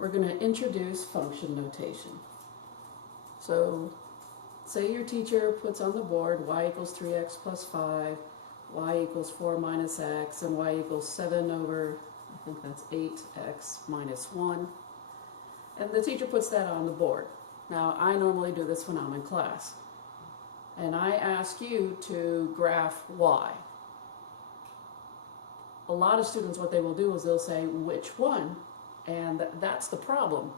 we're going to introduce function notation. So say your teacher puts on the board y equals 3x plus 5, y equals 4 minus x, and y equals 7 over, I think that's 8x minus 1. And the teacher puts that on the board. Now, I normally do this when I'm in class. And I ask you to graph y. A lot of students, what they will do is they'll say, which one? And that's the problem.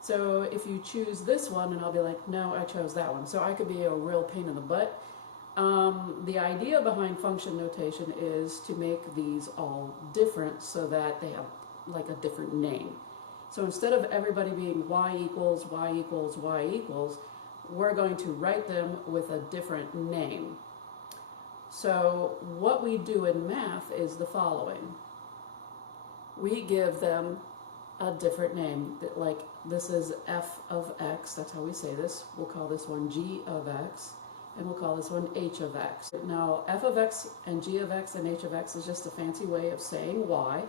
So if you choose this one, and I'll be like, no, I chose that one. So I could be a real pain in the butt. The idea behind function notation is to make these all different so that they have like a different name. So instead of everybody being y equals, y equals, y equals, we're going to write them with a different name. So what we do in math is the following. We give them a different name. Like this is f of x, that's how we say this. We'll call this one g of x, and we'll call this one h of x. Now f of x and g of x and h of x is just a fancy way of saying y,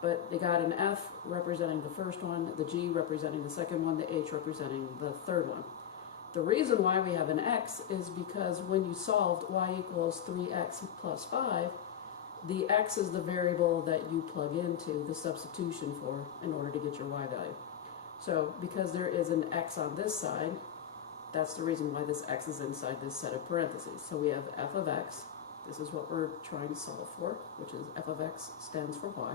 but they got an f representing the first one, the g representing the second one, the h representing the third one. The reason why we have an x is because when you solved y equals 3x plus 5, the x is the variable that you plug into the substitution for in order to get your y value. So because there is an x on this side, that's the reason why this x is inside this set of parentheses. So we have f of x, this is what we're trying to solve for, which is f of x stands for y.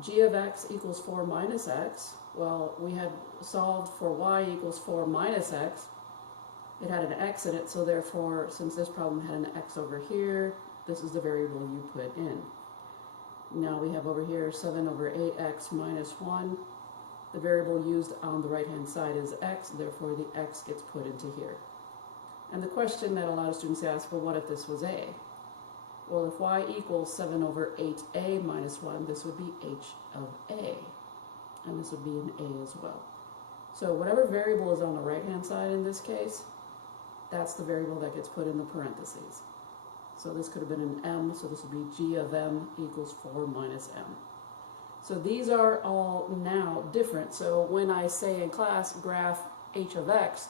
G of x equals 4 minus x. Well, we had solved for y equals 4 minus x. It had an x in it, so therefore, since this problem had an x over here, this is the variable you put in. Now we have over here 7 over 8x minus 1. The variable used on the right-hand side is x, therefore the x gets put into here. And the question that a lot of students ask, well, what if this was a? Well, if y equals 7 over 8a minus 1, this would be h of a. And this would be an a as well. So whatever variable is on the right-hand side in this case, that's the variable that gets put in the parentheses. So this could have been an m, so this would be g of m equals 4 minus m. So these are all now different. So when I say in class, graph h of x,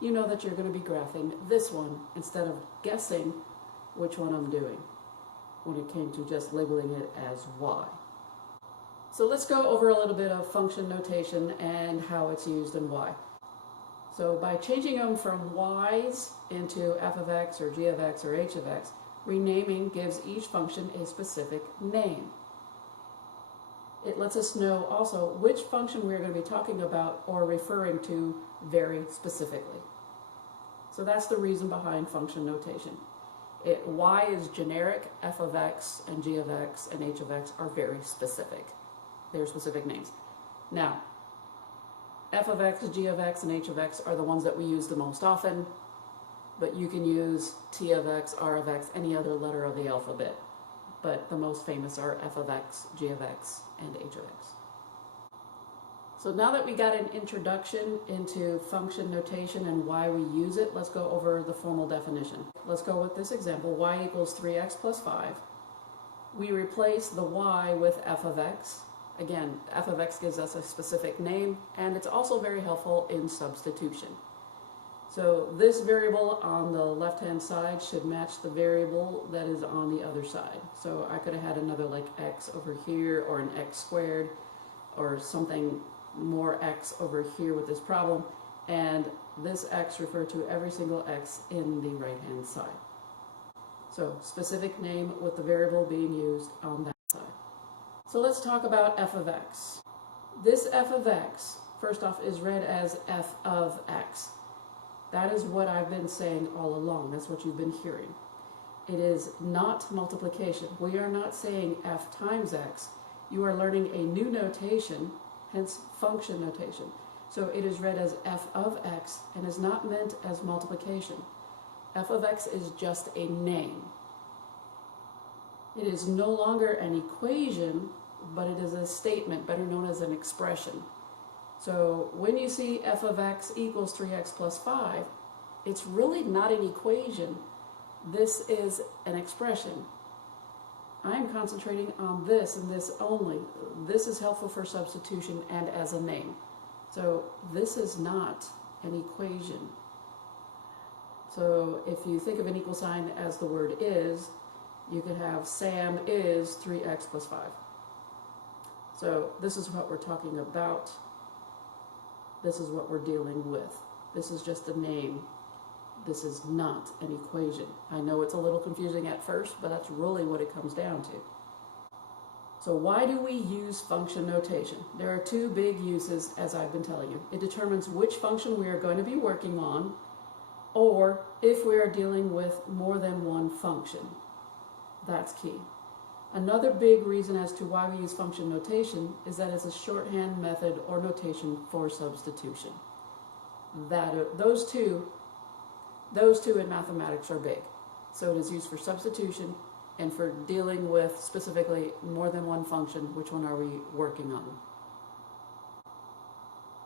you know that you're going to be graphing this one instead of guessing which one I'm doing when it came to just labeling it as y. So let's go over a little bit of function notation and how it's used in y. So by changing them from y's into f of x or g of x or h of x, renaming gives each function a specific name. It lets us know also which function we're going to be talking about or referring to very specifically. So that's the reason behind function notation. Y is generic, f of x and g of x and h of x are very specific. They're specific names. Now, f of x, g of x, and h of x are the ones that we use the most often, but you can use t of x, r of x, any other letter of the alphabet. But the most famous are f of x, g of x, and h of x. So now that we got an introduction into function notation and why we use it, let's go over the formal definition. Let's go with this example, y equals 3x plus 5. We replace the y with f of x. Again, f of x gives us a specific name, and it's also very helpful in substitution. So this variable on the left-hand side should match the variable that is on the other side. So I could have had another like x over here, or an x squared, or something more x over here with this problem, and this x referred to every single x in the right-hand side. So specific name with the variable being used on that side. So let's talk about f of x. This f of x, first off, is read as f of x. That is what I've been saying all along. That's what you've been hearing. It is not multiplication. We are not saying f times x. You are learning a new notation, hence function notation. So it is read as f of x and is not meant as multiplication. F of x is just a name. It is no longer an equation, but it is a statement, better known as an expression. So when you see f of x equals 3x plus 5, it's really not an equation. This is an expression. I'm concentrating on this and this only. This is helpful for substitution and as a name. So this is not an equation. So if you think of an equal sign as the word is, you could have Sam is 3x plus 5. So this is what we're talking about. This is what we're dealing with. This is just a name. This is not an equation. I know it's a little confusing at first, but that's really what it comes down to. So why do we use function notation? There are two big uses, as I've been telling you. It determines which function we are going to be working on, or if we are dealing with more than one function. That's key. Another big reason as to why we use function notation is that it's a shorthand method or notation for substitution. Those two in mathematics are big. So it is used for substitution and for dealing with specifically more than one function. Which one are we working on?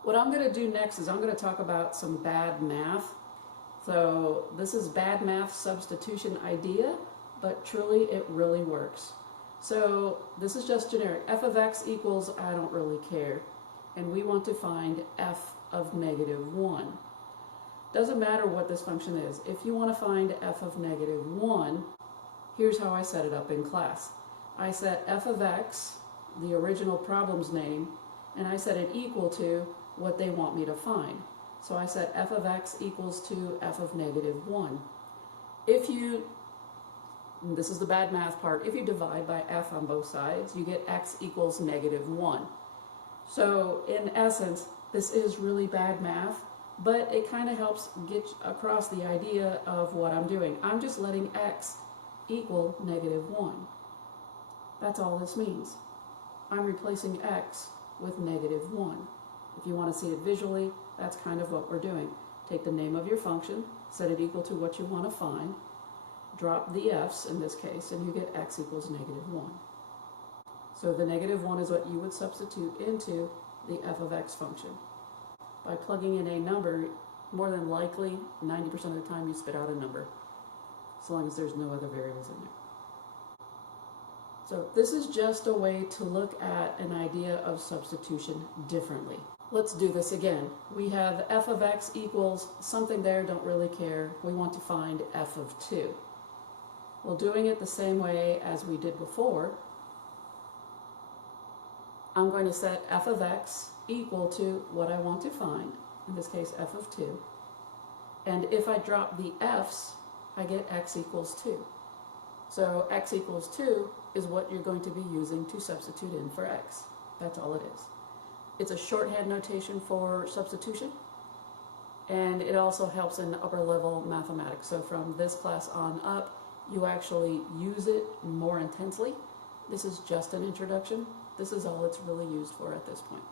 What I'm going to do next is I'm going to talk about some bad math. So this is bad math substitution idea, but truly it really works. So this is just generic. F of x equals I don't really care. And we want to find f of negative 1. Doesn't matter what this function is. If you want to find f of negative 1, here's how I set it up in class. I set f of x, the original problem's name, and I set it equal to what they want me to find. So I set f of x equals to f of negative 1. This is the bad math part, if you divide by f on both sides, you get x equals negative 1. So in essence, this is really bad math, but it kind of helps get across the idea of what I'm doing. I'm just letting x equal negative 1. That's all this means. I'm replacing x with negative 1. If you want to see it visually, that's kind of what we're doing. Take the name of your function, set it equal to what you want to find, drop the f's in this case, and you get x equals negative 1. So the negative 1 is what you would substitute into the f of x function. By plugging in a number, more than likely, 90% of the time you spit out a number, as long as there's no other variables in there. So this is just a way to look at an idea of substitution differently. Let's do this again. We have f of x equals something there, don't really care. We want to find f of 2. Well, doing it the same way as we did before, I'm going to set f of x equal to what I want to find, in this case f of 2. And if I drop the f's, I get x equals 2. So x equals 2 is what you're going to be using to substitute in for x. That's all it is. It's a shorthand notation for substitution, and it also helps in upper level mathematics. So from this class on up, you actually use it more intensely. This is just an introduction. This is all it's really used for at this point.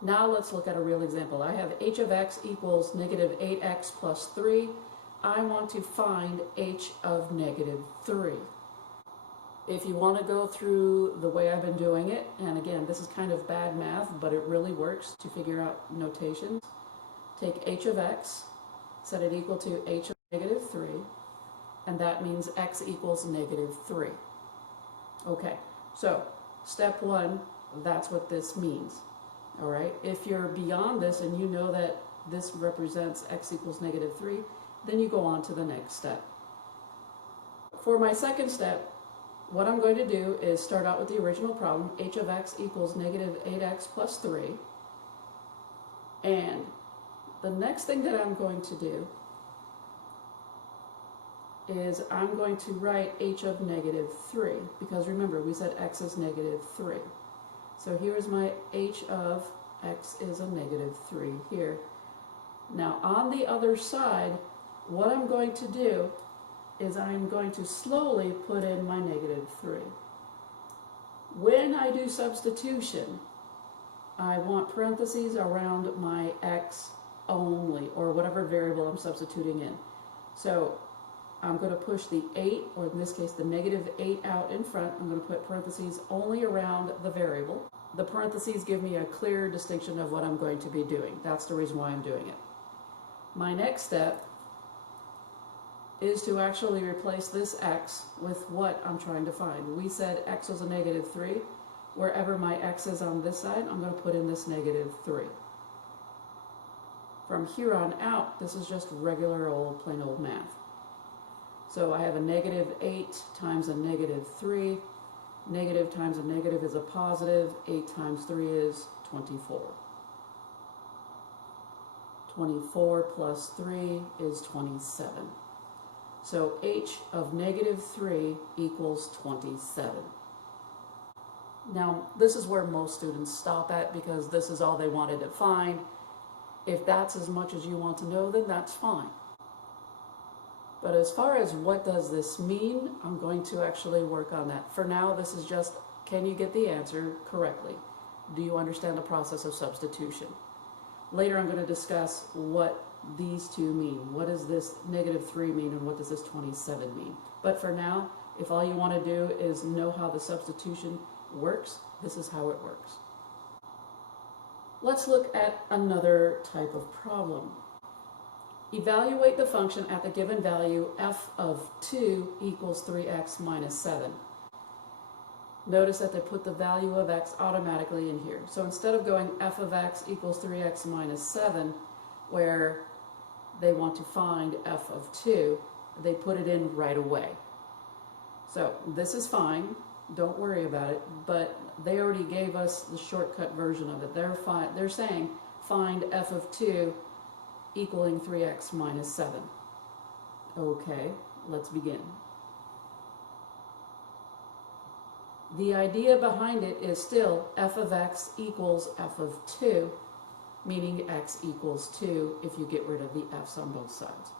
Now let's look at a real example. I have h of x equals negative 8x plus 3. I want to find h of negative 3. If you want to go through the way I've been doing it, and again, this is kind of bad math, but it really works to figure out notations. Take h of x, set it equal to h of negative 3, and that means x equals negative 3. Okay, so step 1, that's what this means. All right, if you're beyond this and you know that this represents x equals negative 3, then you go on to the next step. For my second step, what I'm going to do is start out with the original problem, h of x equals negative 8x plus 3. And the next thing that I'm going to do is I'm going to write h of negative 3, because remember, we said x is negative 3. So here's my h of x is a negative 3 here. Now on the other side, what I'm going to do is I'm going to slowly put in my negative 3. When I do substitution, I want parentheses around my x only, or whatever variable I'm substituting in. So I'm going to push the 8, or in this case the negative 8 out in front. I'm going to put parentheses only around the variable. The parentheses give me a clear distinction of what I'm going to be doing. That's the reason why I'm doing it. My next step is to actually replace this x with what I'm trying to find. We said x was a negative 3. Wherever my x is on this side, I'm going to put in this negative 3. From here on out, this is just regular old, plain old math. So I have a negative 8 times a negative 3. Negative times a negative is a positive. 8 times 3 is 24. 24 plus 3 is 27. So h of negative 3 equals 27. Now, this is where most students stop at because this is all they wanted to find. If that's as much as you want to know, then that's fine. But as far as what does this mean, I'm going to actually work on that. For now, this is just, can you get the answer correctly? Do you understand the process of substitution? Later, I'm going to discuss what these two mean. What does this negative 3 mean, and what does this 27 mean? But for now, if all you want to do is know how the substitution works, this is how it works. Let's look at another type of problem. Evaluate the function at the given value f of 2 equals 3x minus 7. Notice that they put the value of x automatically in here. So instead of going f of x equals 3x minus 7, where they want to find f of 2, they put it in right away. So this is fine. Don't worry about it, but they already gave us the shortcut version of it. They're saying find f of 2 equaling 3x minus 7. Okay, let's begin. The idea behind it is still f of x equals f of 2, meaning x equals 2 if you get rid of the f's on both sides.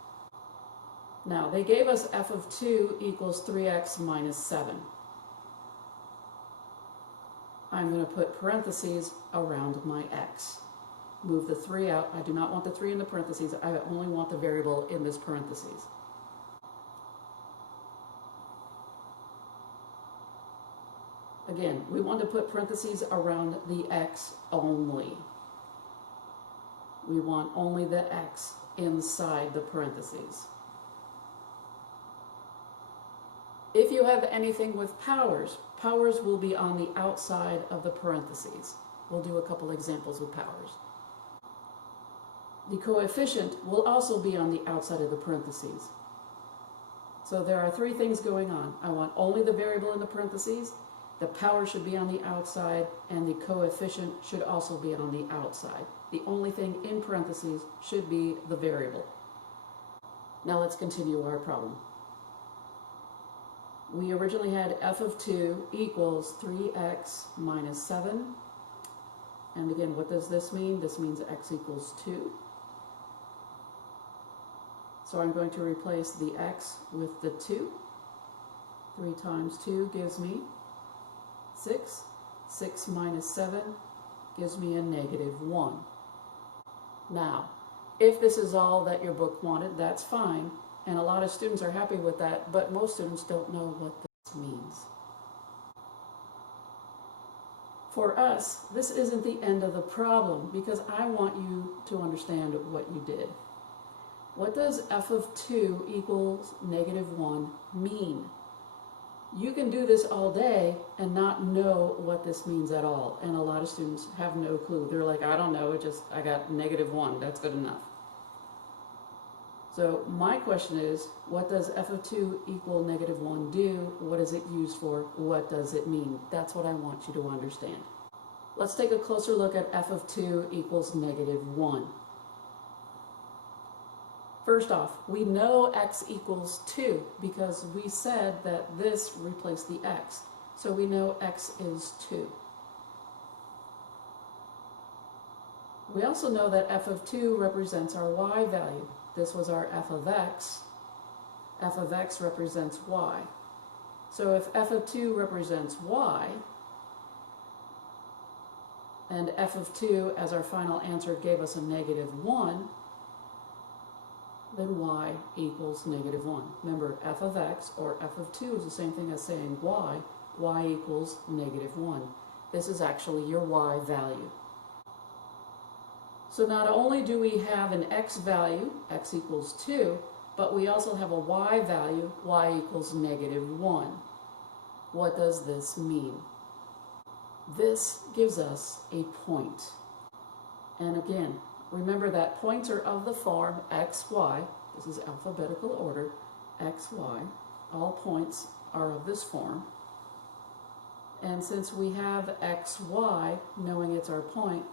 Now, they gave us f of 2 equals 3x minus 7. I'm going to put parentheses around my x. Move the 3 out. I do not want the 3 in the parentheses. I only want the variable in this parentheses. Again, we want to put parentheses around the x only. We want only the x inside the parentheses. If you have anything with powers, powers will be on the outside of the parentheses. We'll do a couple examples with powers. The coefficient will also be on the outside of the parentheses. So there are 3 things going on. I want only the variable in the parentheses, the power should be on the outside, and the coefficient should also be on the outside. The only thing in parentheses should be the variable. Now let's continue our problem. We originally had f of 2 equals 3x minus 7. And again, what does this mean? This means x equals 2. So I'm going to replace the x with the 2. 3 times 2 gives me 6. 6 minus 7 gives me a negative 1. Now, if this is all that your book wanted, that's fine. And a lot of students are happy with that, but most students don't know what this means. For us, this isn't the end of the problem because I want you to understand what you did. What does f of 2 equals negative 1 mean? You can do this all day and not know what this means at all. And a lot of students have no clue. They're like, I don't know, I got negative 1, that's good enough. So my question is, what does f of 2 equal negative 1 do? What is it used for? What does it mean? That's what I want you to understand. Let's take a closer look at f of 2 equals negative 1. First off, we know x equals 2 because we said that this replaced the x. So we know x is 2. We also know that f of 2 represents our y value. This was our f of x. F of x represents y. So if f of 2 represents y, and f of 2 as our final answer gave us a negative 1, then y equals negative 1. Remember, f of x or f of 2 is the same thing as saying y equals negative 1. This is actually your y value. So not only do we have an x value, x equals 2, but we also have a y value, y equals -1. What does this mean? This gives us a point. And again, remember that points are of the form x, y. This is alphabetical order, x, y. All points are of this form. And since we have x, y, knowing it's our point,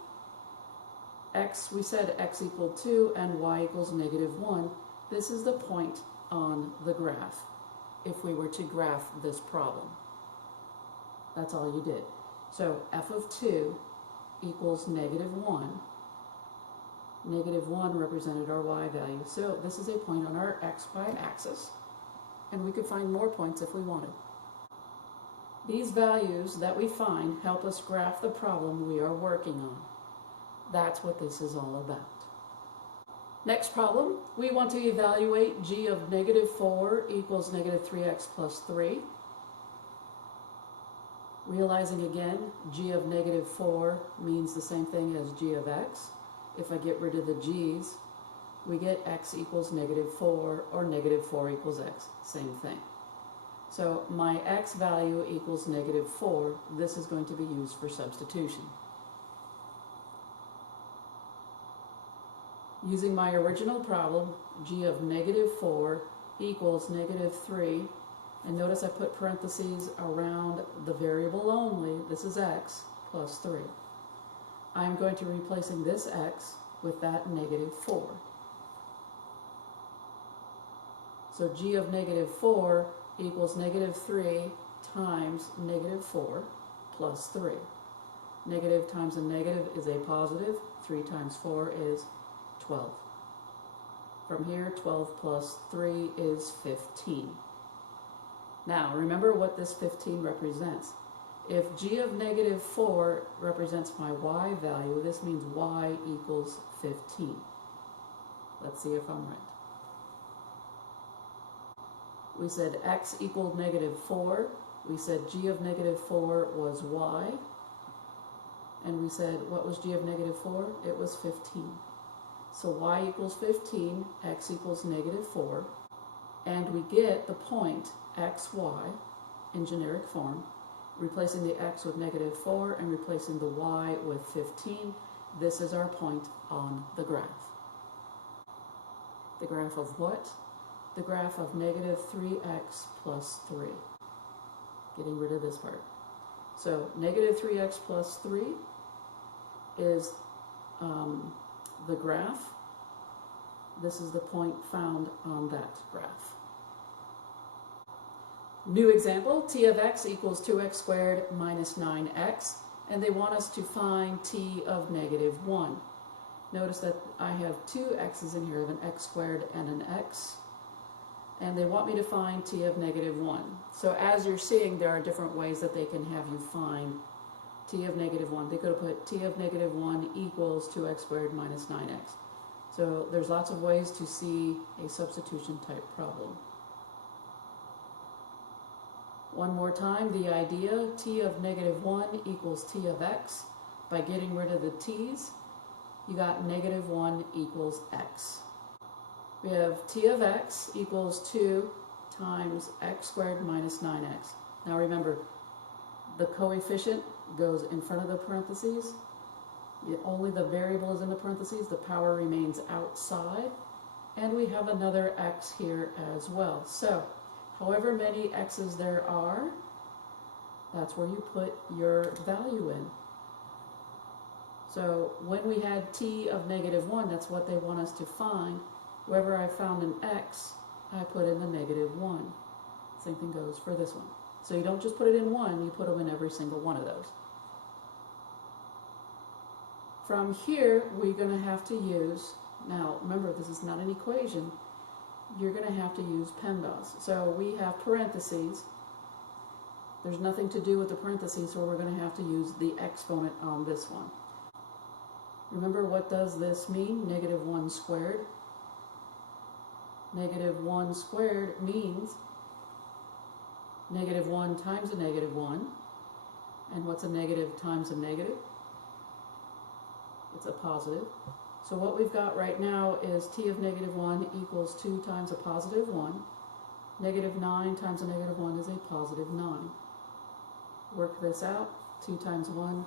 x, we said x equaled 2 and y equals -1. This is the point on the graph if we were to graph this problem. That's all you did. So f of 2 equals -1. -1 represented our y value. So this is a point on our xy axis, and we could find more points if we wanted. These values that we find help us graph the problem we are working on. That's what this is all about. Next problem, we want to evaluate g of -4 equals -3x plus 3. Realizing again, g of -4 means the same thing as g of x. If I get rid of the g's, we get x equals -4 or -4 equals x, same thing. So my x value equals -4. This is going to be used for substitution. Using my original problem, g of -4 equals -3, and notice I put parentheses around the variable only, this is x, plus 3. I'm going to be replacing this x with that -4. So g of -4 equals -3 times -4 plus 3. Negative times a negative is a positive. 3 times 4 is 12. From here, 12 plus 3 is 15. Now, remember what this 15 represents. If g of -4 represents my y value, this means y equals 15. Let's see if I'm right. We said x equaled -4. We said g of -4 was y. And we said, what was g of -4? It was 15. So y equals 15, x equals -4. And we get the point x, y in generic form, replacing the x with -4 and replacing the y with 15. This is our point on the graph. The graph of what? The graph of -3x plus 3. Getting rid of this part. So -3x plus 3 is the graph. This is the point found on that graph. New example, t of x equals 2x squared minus 9x, and they want us to find t of -1. Notice that I have two x's in here, I have an x squared and an x, and they want me to find t of -1. So as you're seeing, there are different ways that they can have you find t of -1. They could have put t of -1 equals 2x squared minus 9x. So there's lots of ways to see a substitution type problem. One more time, the idea, t of -1 equals t of x. By getting rid of the t's, you got -1 equals x. We have t of x equals 2 times x squared minus 9x. Now remember, the coefficient goes in front of the parentheses. Only the variable is in the parentheses. The power remains outside. And we have another x here as well. So, however many x's there are, that's where you put your value in. So when we had t of -1, that's what they want us to find. Wherever I found an x, I put in the -1. Same thing goes for this one. So you don't just put it in one, you put them in every single one of those. From here, we're going to have to use, now remember this is not an equation, you're going to have to use PEMDAS. So we have parentheses. There's nothing to do with the parentheses, so we're going to have to use the exponent on this one. Remember, what does this mean? -1 squared. -1 squared means -1 times a -1. And what's a negative times a negative? It's a positive. So what we've got right now is t of negative 1 equals 2 times a positive 1. Negative 9 times a negative 1 is a positive 9. Work this out. 2 times 1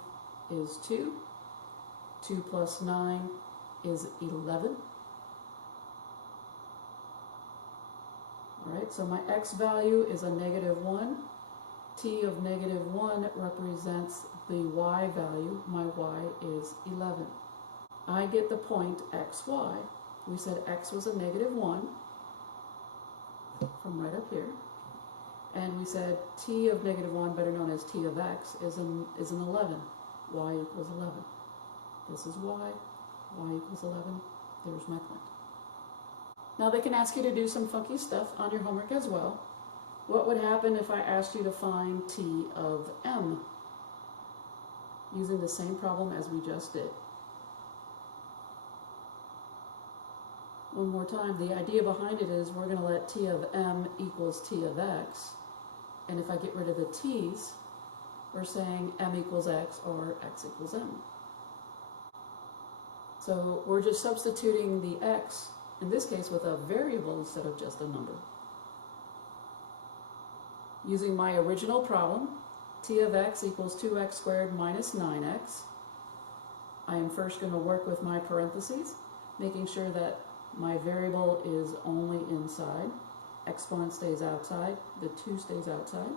is 2. 2 plus 9 is 11. Alright, so my x value is a negative 1. T of negative 1 represents the y value. My y is 11. I get the point xy. We said x was a negative 1 from right up here. And we said t of negative 1, better known as t of x, is an 11. Y equals 11. This is y. Y equals 11. There's my point. Now they can ask you to do some funky stuff on your homework as well. What would happen if I asked you to find t of m? Using the same problem as we just did. One more time, the idea behind it is we're going to let t of m equals t of x. And if I get rid of the t's, we're saying m equals x or x equals m. So we're just substituting the x, in this case with a variable instead of just a number. Using my original problem, t of x equals 2x squared minus 9x. I am first going to work with my parentheses, making sure that my variable is only inside. Exponent stays outside, the 2 stays outside.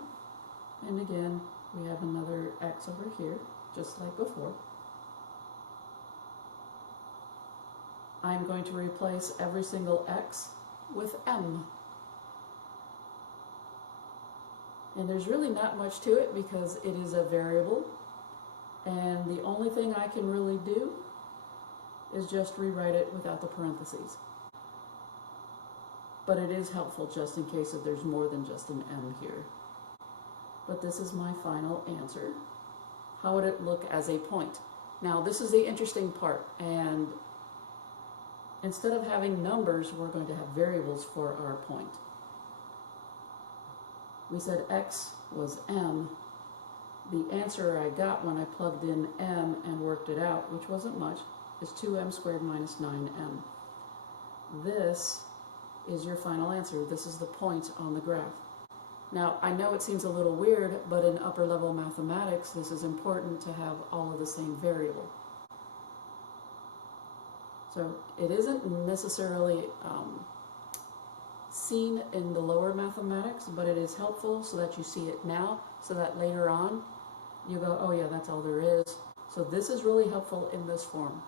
And again, we have another x over here, just like before. I'm going to replace every single x with m. And there's really not much to it because it is a variable. And the only thing I can really do is just rewrite it without the parentheses. But it is helpful just in case if there's more than just an m here. But this is my final answer. How would it look as a point? Now this is the interesting part, and instead of having numbers, we're going to have variables for our point. We said x was m. The answer I got when I plugged in m and worked it out, which wasn't much, is 2m squared minus 9m. This is your final answer. This is the point on the graph. Now, I know it seems a little weird, but in upper level mathematics, this is important to have all of the same variable. So it isn't necessarily seen in the lower mathematics, but it is helpful so that you see it now, so that later on you go, oh yeah, that's all there is. So this is really helpful in this form.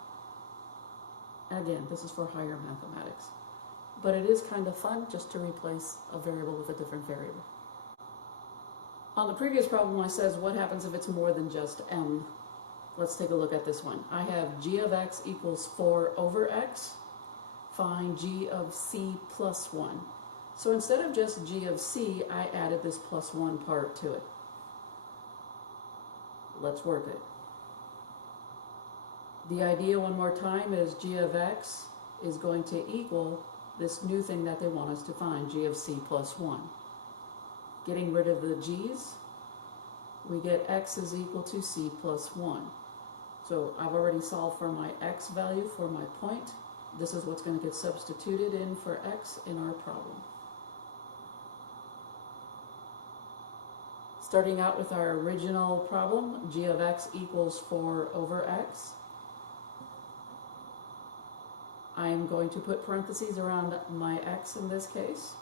Again, this is for higher mathematics. But it is kind of fun just to replace a variable with a different variable. On the previous problem I says, what happens if it's more than just m? Let's take a look at this one. I have g of x equals 4 over x. Find g of c plus 1. So instead of just g of c, I added this plus 1 part to it. Let's work it. The idea, one more time, is g of x is going to equal this new thing that they want us to find, g of c plus 1. Getting rid of the g's, we get x is equal to c plus 1. So I've already solved for my x value for my point. This is what's going to get substituted in for x in our problem. Starting out with our original problem, g of x equals 4 over x. I am going to put parentheses around my x in this case.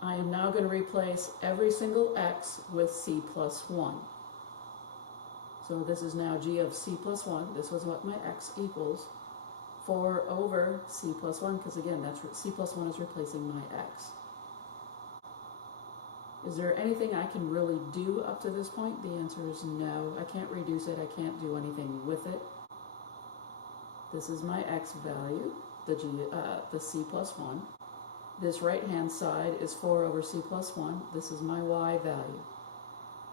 I am now going to replace every single x with c plus 1. So this is now g of c plus 1. This was what my x equals. 4 over c plus 1, because again, that's c plus 1 is replacing my x. Is there anything I can really do up to this point? The answer is no. I can't reduce it. I can't do anything with it. This is my x value, the c plus 1. This right-hand side is 4 over c plus 1. This is my y value.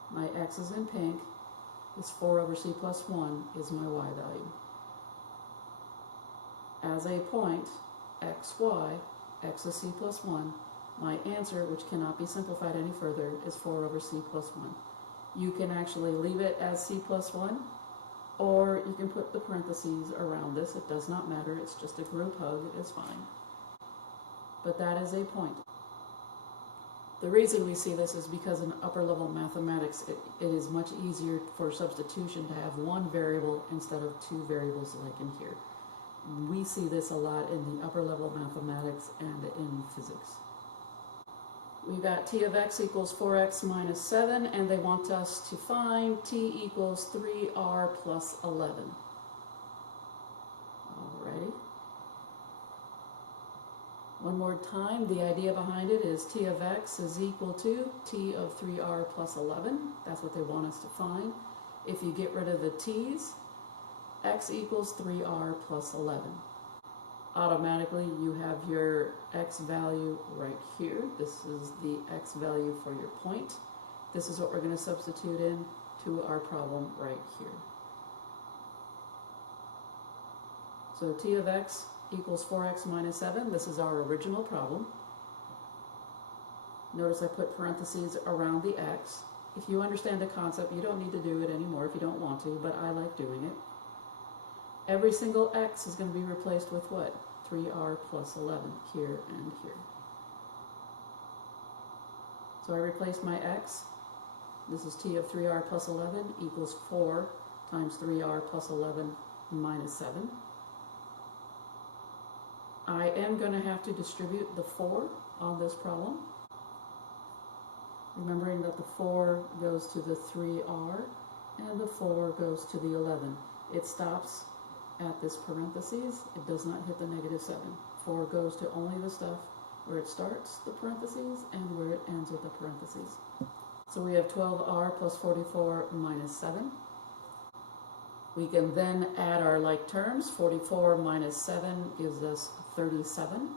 My x is in pink. This 4 over c plus 1 is my y value. As a point, x, y, x is c plus 1. My answer, which cannot be simplified any further, is 4 over c plus 1. You can actually leave it as c plus 1, or you can put the parentheses around this. It does not matter. It's just a group hug. It's fine. But that is a point. The reason we see this is because in upper level mathematics, it is much easier for substitution to have one variable instead of two variables like in here. We see this a lot in the upper level mathematics and in physics. We've got t of x equals 4x minus 7, and they want us to find t equals 3r plus 11. Alrighty. One more time, the idea behind it is t of x is equal to t of 3r plus 11. That's what they want us to find. If you get rid of the t's, x equals 3r plus 11. Automatically you have your x value right here. This is the x value for your point. This is what we're going to substitute in to our problem right here. So t of x equals 4x minus 7. This is our original problem. Notice I put parentheses around the x. If you understand the concept, you don't need to do it anymore if you don't want to, but I like doing it. Every single x is going to be replaced with what? 3r plus 11 here and here. So I replace my x. This is t of 3r plus 11 equals 4 times 3r plus 11 minus 7. I am going to have to distribute the 4 on this problem. Remembering that the 4 goes to the 3r and the 4 goes to the 11. It stops at this parentheses. It does not hit the negative 7. 4 goes to only the stuff where it starts the parentheses and where it ends with the parentheses. So we have 12r plus 44 minus 7. We can then add our like terms. 44 minus 7 gives us 37.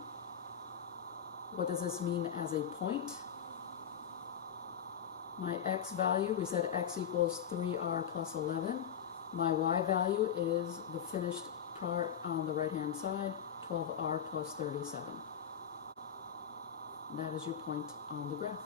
What does this mean as a point? My x value, we said x equals 3r plus 11. My y value is the finished part on the right hand side, 12r plus 37. That is your point on the graph.